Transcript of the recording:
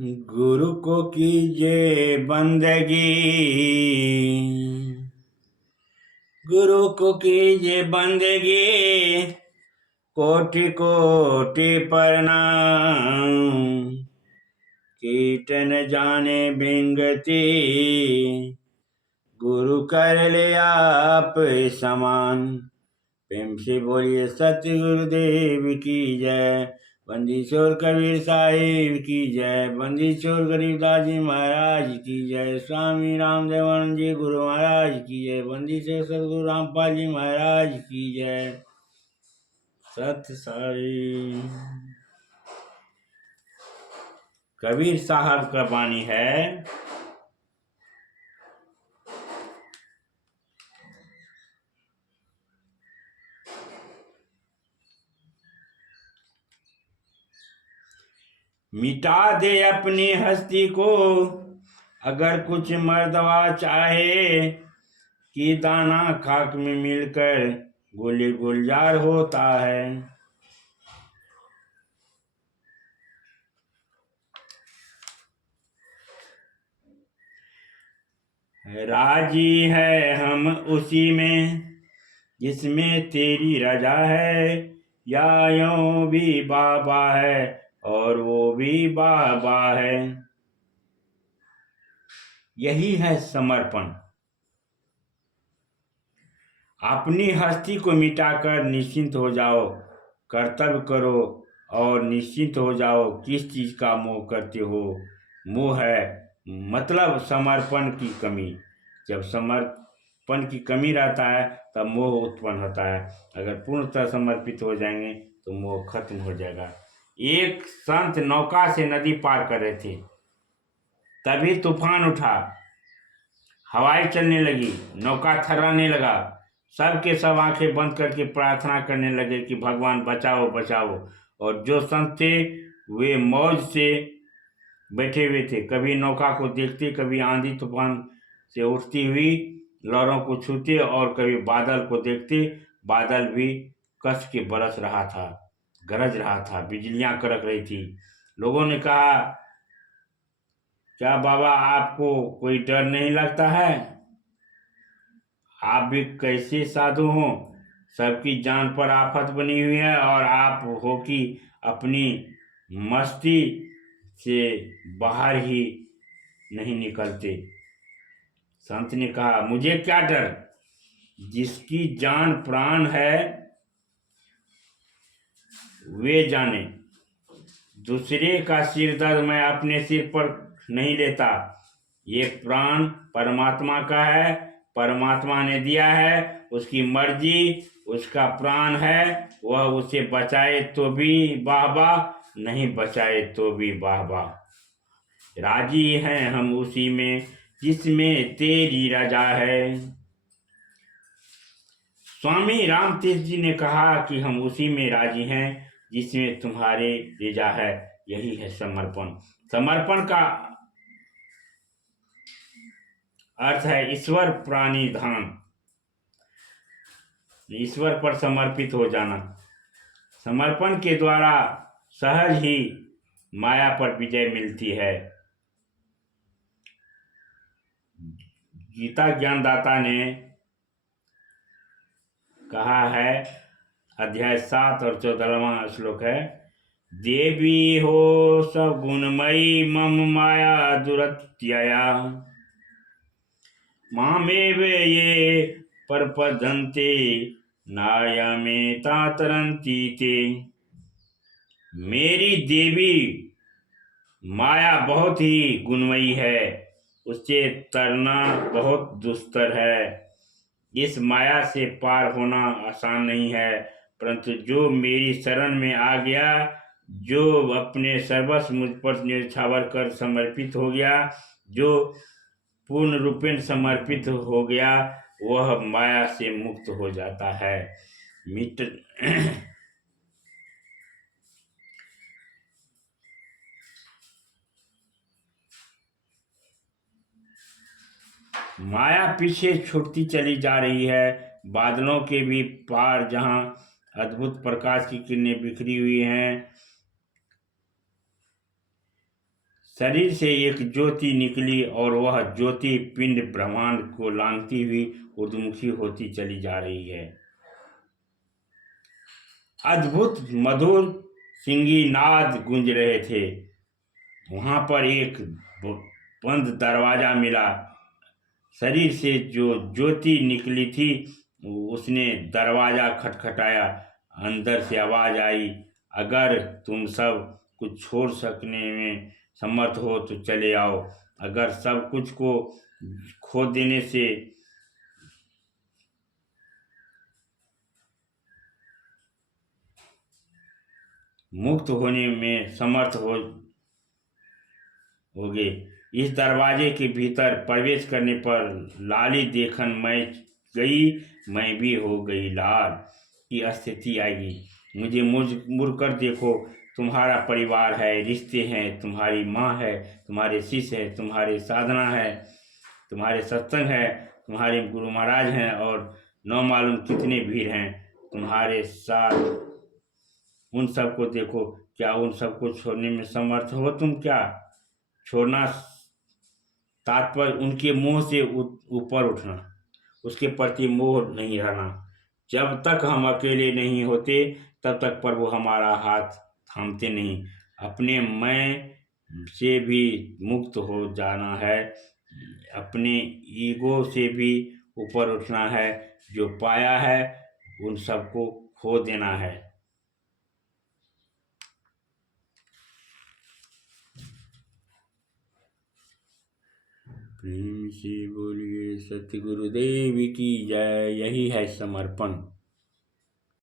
गुरु को कीजिए बंदगी, गुरु को कीजिए बंदगी, कोटि कोटि प्रणाम। कीर्तन जाने बिंगती, गुरु कर ले आप समान। प्रेम से बोलिए सत्य गुरुदेव की जय। बंदी छोड़ कबीर साहिब की जय। बंदी छोड़ गरीबदास जी महाराज की जय। स्वामी रामदेवानंद जी गुरु महाराज की जय। बंदी छोड़ सदगुरु रामपाल जी महाराज की जय। सत्य साई। कबीर साहब का वाणी है, मिटा दे अपनी हस्ती को अगर कुछ मर्दवा चाहे, कि दाना खाक में मिलकर गुल गुलजार होता है। राजी है हम उसी में जिसमें तेरी रजा है, या यूं भी बाबा है और वो भी बाबा है। यही है समर्पण। अपनी हस्ती को मिटाकर निश्चिंत हो जाओ, कर्तव्य करो और निश्चिंत हो जाओ। किस चीज का मोह करते हो? मोह है मतलब समर्पण की कमी। जब समर्पण की कमी रहता है तब मोह उत्पन्न होता है। अगर पूर्णतः समर्पित हो जाएंगे तो मोह खत्म हो जाएगा। एक संत नौका से नदी पार कर रहे थे, तभी तूफान उठा, हवाएं चलने लगी, नौका थर्राने लगा। सब के सब आंखें बंद करके प्रार्थना करने लगे कि भगवान बचाओ बचाओ। और जो संत थे वे मौज से बैठे हुए थे, कभी नौका को देखते, कभी आंधी तूफान से उठती हुई लहरों को छूते, और कभी बादल को देखते। बादल भी कस के बरस रहा था, गरज रहा था, बिजलियां कड़क रही थी। लोगों ने कहा, क्या बाबा आपको कोई डर नहीं लगता है? आप भी कैसे साधु हो? सबकी जान पर आफत बनी हुई है और आप हो कि अपनी मस्ती से बाहर ही नहीं निकलते। संत ने कहा, मुझे क्या डर? जिसकी जान प्राण है वे जाने। दूसरे का सिर दर्द मैं अपने सिर पर नहीं लेता। ये प्राण परमात्मा का है, परमात्मा ने दिया है, उसकी मर्जी, उसका प्राण है। वह उसे बचाए तो भी वाह वाह, नहीं बचाए तो भी वाह वाह। राजी हैं हम उसी में जिसमें तेरी रजा है। स्वामी रामतीर्थ जी ने कहा कि हम उसी में राजी हैं जिसमें तुम्हारे रजा है। यही है समर्पण। समर्पण का अर्थ है ईश्वर प्राणिधान, ईश्वर पर समर्पित हो जाना। समर्पण के द्वारा सहज ही माया पर विजय मिलती है। गीता ज्ञानदाता ने कहा है, अध्याय 7 और 14वां श्लोक है, देवी हो सगुणमयी मम माया दुरत्यया, मामेव ये परपदन्ते नायमेता तरन्ति ते। मेरी देवी माया बहुत ही गुणमयी है, उससे तरना बहुत दुस्तर है। इस माया से पार होना आसान नहीं है, परंतु जो मेरी शरण में आ गया, जो अपने सर्वस्व मुझ पर न्यौछावर कर समर्पित हो गया, जो पूर्ण रूपेण समर्पित हो गया, वह माया से मुक्त हो जाता है। मिट माया पीछे छूटती चली जा रही है। बादलों के भी पार जहां अद्भुत प्रकाश की किरणें बिखरी हुई हैं, शरीर से एक ज्योति निकली और वह ज्योति पिंड ब्रह्मांड को लांघती हुई ऊर्ध्वमुखी होती चली जा रही है। अद्भुत मधुर सिंगी नाद गूंज रहे थे। वहां पर एक बंद दरवाजा मिला। शरीर से जो ज्योति निकली थी उसने दरवाजा खटखटाया। अंदर से आवाज आई, अगर तुम सब कुछ छोड़ सकने में समर्थ हो तो चले आओ। अगर सब कुछ को खो देने से मुक्त होने में समर्थ होगे। इस दरवाजे के भीतर प्रवेश करने पर लाली देखन मैं गई, मैं भी हो गई लाल की स्थिति आएगी। मुझे मुड़कर देखो, तुम्हारा परिवार है, रिश्ते हैं, तुम्हारी माँ है, तुम्हारे शिष्य है, तुम्हारे साधना है, तुम्हारे सत्संग है, तुम्हारे गुरु महाराज हैं और न मालूम कितने भीड़ हैं तुम्हारे साथ। उन सबको देखो, क्या उन सबको छोड़ने में समर्थ हो तुम? क्या छोड़ना तात्पर्य उनके मोह से ऊपर उठना, उसके प्रति मोह नहीं रहना। जब तक हम अकेले नहीं होते तब तक प्रभु हमारा हाथ थामते नहीं। अपने मैं से भी मुक्त हो जाना है, अपने ईगो से भी ऊपर उठना है। जो पाया है उन सबको खो देना है। प्रेम से बोलिए सतगुरुदेव की जय। यही है समर्पण।